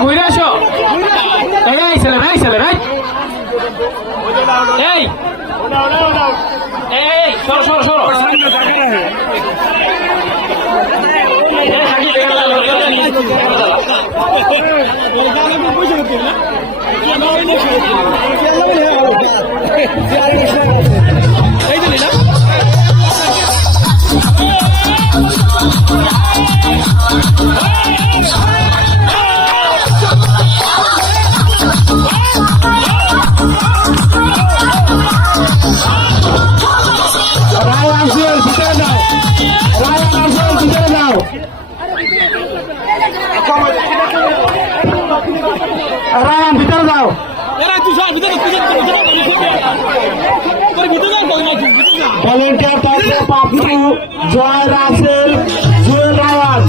ঘুরে আসো এই ছেলে ভাই এই এই সরো রায়ান ভিতরে যাও ভলেন্টিয়ার পাপু জয় রাসেল জুয়েল রায়ান